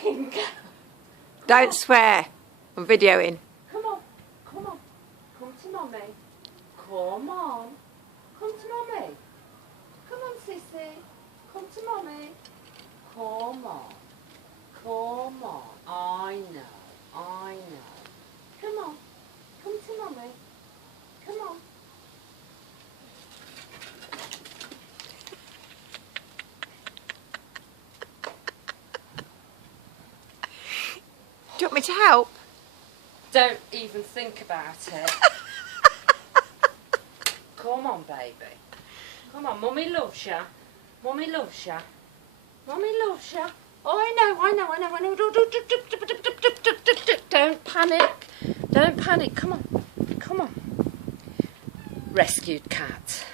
fucking cat. Don't swear. I'm videoing. Come on. Come on. Come to Mummy. Come on. Come to Mummy. Come on, Sissy. Come to Mummy. Come on. Come on. I know. I know. Come on. Come to Mummy. Come on. Do you want me to help? Don't even think about it. Come on, baby. Come on, Mummy loves you. Mummy loves you. Mummy loves you. Oh, I know. Don't panic. Don't panic. Come on. Come on. Rescued cat.